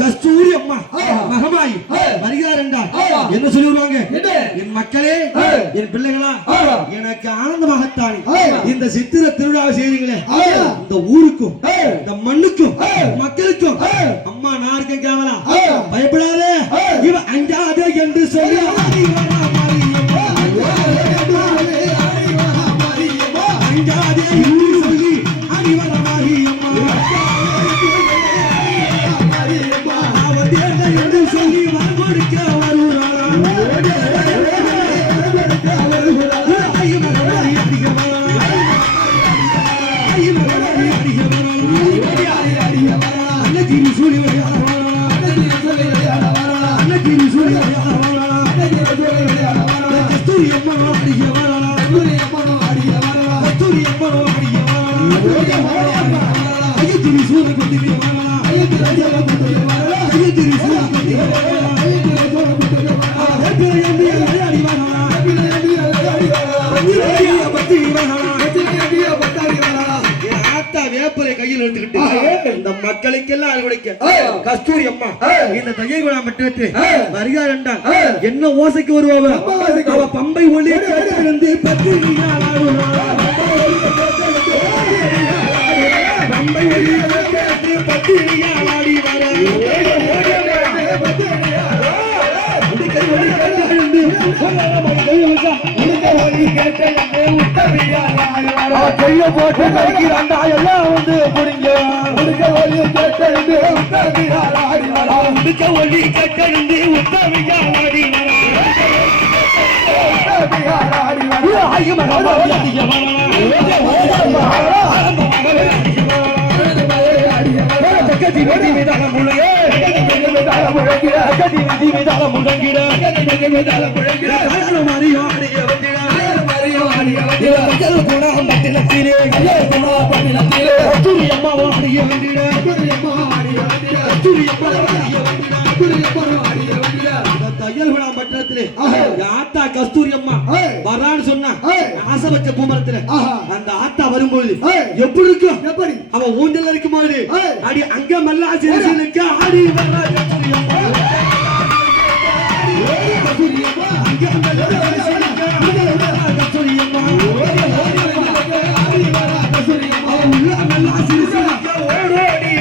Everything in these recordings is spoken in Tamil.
கஸ்தூரி அம்மா மகமாயி வருகிறார் என்றால் என்ன சொல்லிடுவாங்க? என் மக்களே, என் பிள்ளைகளா, எனக்கு ஆனந்தமாகத்தானே இந்த சித்திர திருவிழாவை செய்றீங்களே, இந்த ஊருக்கும் இந்த மண்ணுக்கும் மக்களுக்கும் அம்மா நான் இருக்கேன் கேவலா, பயப்படாதே, இவ அஞ்சாதே என்று சொல்லி அஞ்சாதே என்று சொல்லி அடிவர மாரியம்மா என்று சொல்லி வரகொடுக்க வேப்பலை கையில் எடுத்துக்கிட்டு இந்த மக்களுக்கெல்லாம் அறுவடைக்க கஸ்தூரி அம்மா இந்த தையகுளம் பட்டத்து வருகிறார் என்றால் என்ன ஓசைக்கு வருவாவ? அவ பம்பை ஒளி கேட்டிருந்து பம்பை ஒளி கேட்டு பத்திரியால் ஆடி வர போட்டு கடிக்கிறாண்டா எல்லாம் வந்து புரிஞ்ச ஒளி கேட்டெழுந்து ஒளி கேட்டெழுந்து உத்தவியால் ஆடி கஸ்தூரி அம்மா வரான்னு சொன்னா ஆசை வச்ச பூமரத்துல அந்த ஆத்தா வரும்போது எப்படி இருக்கும்? அவ ஊஞ்சல் இருக்கும்போது அடி அங்க மல்லா சிறுசிலுக்கு ஆடி வரா கஸ்தூரி அம்மா அங்க கஸ்தூரி அம்மா உள்ள மல்லா சிறுசிலுக்கு ஓடோடி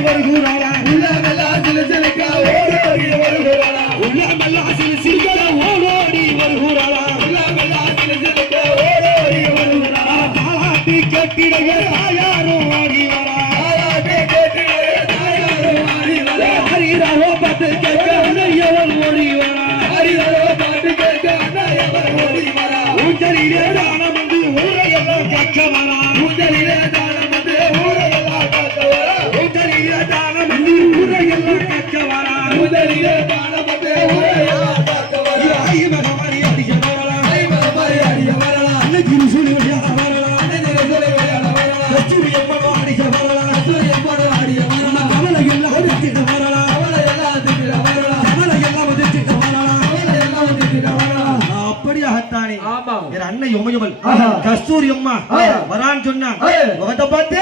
வருகிறாரா உள்ள மல்லா சிறுசிலுக்கு ஓடோடி வருகிறாரா உள்ள மல்லா சிறுசிலுக்கு ஓடோடி வருகிறாரா உள்ள மல்லா சிறுசிலுக்கு ஓடோடி வருகிறாரா தாலாட்டி கட்டிடைய தாயாரும் ஆடி வரா தாலாட்டி கட்டிடைய தாயாரும் ஆடி வரா ஹரிரோ பாட்டு கேட்க அன்னையவன் ஓடி வரா ஹரிரோ பாட்டு கேட்க அன்னையவன் ஓடி வரா ஊஞ்சலிலே தானம் வந்து ஊரையெல்லாம் கேட்க வரா ஊஞ்சலிலே தானம் வந்து ஊரையெல்லாம் கேட்க வரா ஊஞ்சலிலே தானம் வந்து ஊரையெல்லாம் கேட்க வரா ஊஞ்சலிலே தானம் வந்து ஊரையெல்லாம் கேட்க வரா ஐ மகமாரி அடிக்க வரா ஐ மகமாரி அடிக்க வரா அன்னைக்கு சொல்லி வரா அன்னைக்கு சொல்லி வரா கஸ்தூரி அம்மா அடிக்க வரா கஸ்தூரி அம்மா அடிக்க வரா அவளை எல்லாம் அடிக்க வரா அவளை எல்லாம் அடிக்க வரா அவளை எல்லாம் அடிக்க வரா அவளை எல்லாம் அடிக்க வரா அப்படியாகத்தானே என் அன்னை உமையவள் கஸ்தூரி அம்மா வரான்னு சொன்னா அவத பார்த்தே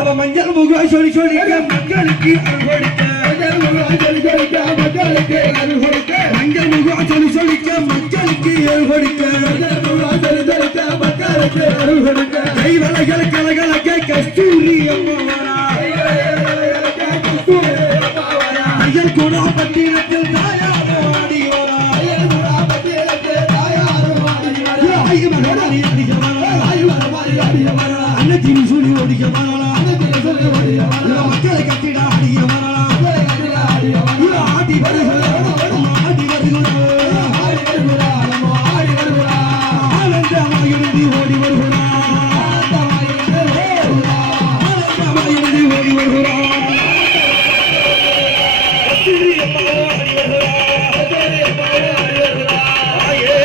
அவ மஞ்சள் முகம் சொல்லி சொல்லி மக்களுக்கு அருள்கொடுக்க மஞ்சள் முகம் சொல்லி சொல்லி மக்களுக்கு அருள்கொடுக்க மஞ்சள் முகம் சொல்லி சொல்லி மக்களுக்கு அருள்கொடுக்க மஞ்சள் முகம் சொல்லி சொல்லி மக்களுக்கு அருள்கொடுக்க கைவளைகள் கலகலக்க கஸ்தூரி அம்மா வரா கஸ்தூரி அம்மா வரா அயல் குணாபட்டினத்தில் தாயாரோ ஆடி வரா அயல் குணாபட்டினத்தில் தாயாரோ ஆடி வரா ஐ மகமாரி அடிக்க வரா ஐ மகமாரி அடிக்க வரா அன்னைக்கு சொல்லி ஓடிக்க வரா அன்னைக்கு சொல்லி ஓடிக்க வரா மக்களை கட்டிட ஆடிக்க வரா மக்களை கட்டிட ஆடிக்க வரா ஆடி வருகிறா ஆடி வருகிறா ஆடி வருகிறா ஆடி வருகிறா ஆனந்தமாயிருந்து ஓடி வருகிறா ஆனந்தமாயிருந்து ஓடி வருகிறா கஸ்தூரி அம்மா ஓடி வருகிறா கஸ்தூரி அம்மா ஓடி வருகிறா ஆயே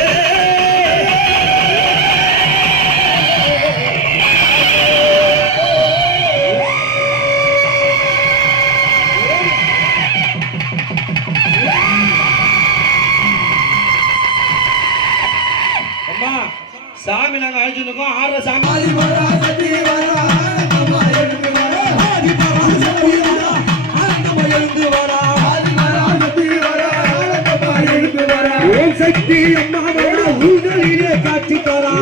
சக்தி அம்மா வரா ஊதலிலே காட்சி தரா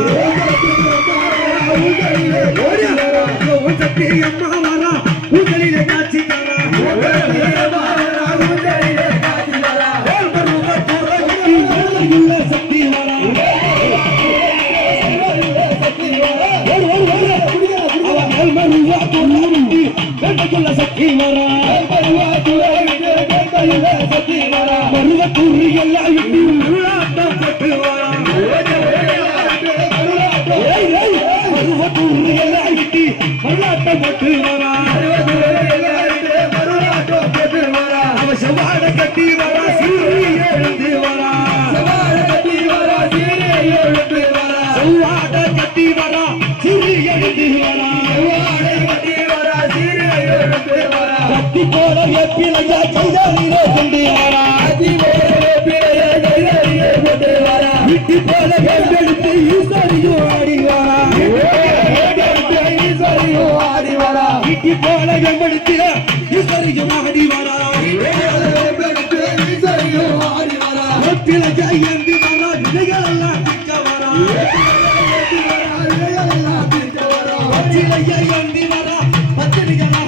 ஓம் சக்தி அம்மா வரா ஊதலிலே காட்சி தரா சக்தி வரா சக்தி வரா மருவத்தூர் எல்லாம் விட்டு வரா மருவத்தூர் எல்லாம் விட்டு மருளாட்டம் போட்டு வரா அவ செவ்வாட கட்டி வரா சீரி எழுந்து வரா செவ்வாட கட்டி வரா சீரி எழுந்து வரா கத்தி போல எப்பிலையா கைதாரிலே கொண்டு வரா விட்டு போல எடுத்து ஈஸ்வரியும் ஆடி வரா விட்டு போல எடுத்து ஈஸ்வரியும் ஆடி வரா எப்பிலையா எந்தி வரா விதைகளெல்லாம் திக்க வரா எப்பிலையா எந்தி வரா பத்திரிகளா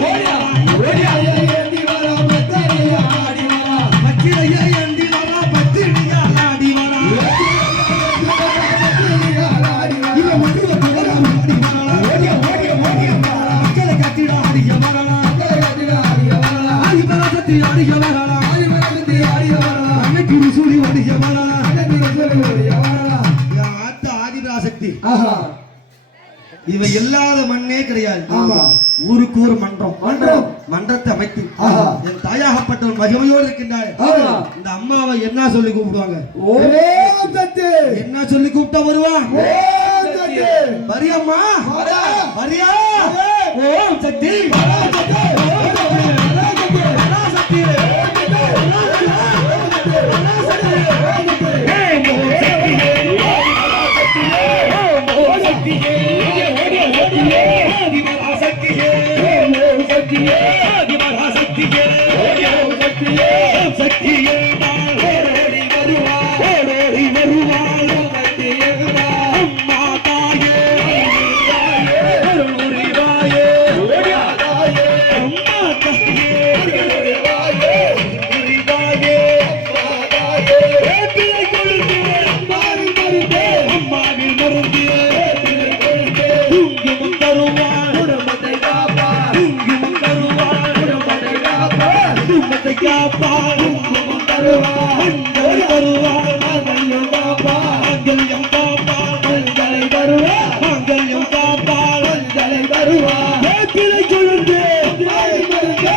இவை இல்லாத மண்ணே கிடையாது. ஊருக்கு ஒரு மன்றத்தை அமைத்து என் தாயாகப்பட்டவன் மகிமையோடு இருக்கின்றார். இந்த அம்மாவை என்ன சொல்லி கூப்பிடுவாங்க? என்ன சொல்லி கூப்பிட்டா வருவா? வரியாம்மா வரியா? ஓம் சக்தி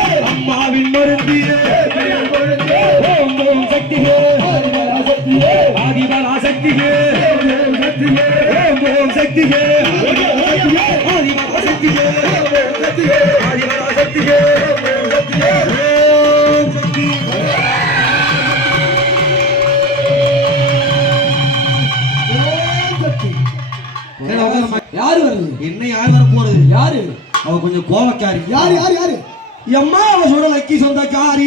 அம்மாவின் மருந்தியே ஓம் சக்தியே ஆதிபரா சக்தியே ஓம் சக்தியே ஆதிபரா சக்தியே ஆதிபரா சக்தியே யாரு வருது? என்ன யார் வர போறது? யாரு? அவ கொஞ்சம் கோபக்காரி. யாரு? அம்மா அவ சொல்ற லக்கி சொந்தக்காரி.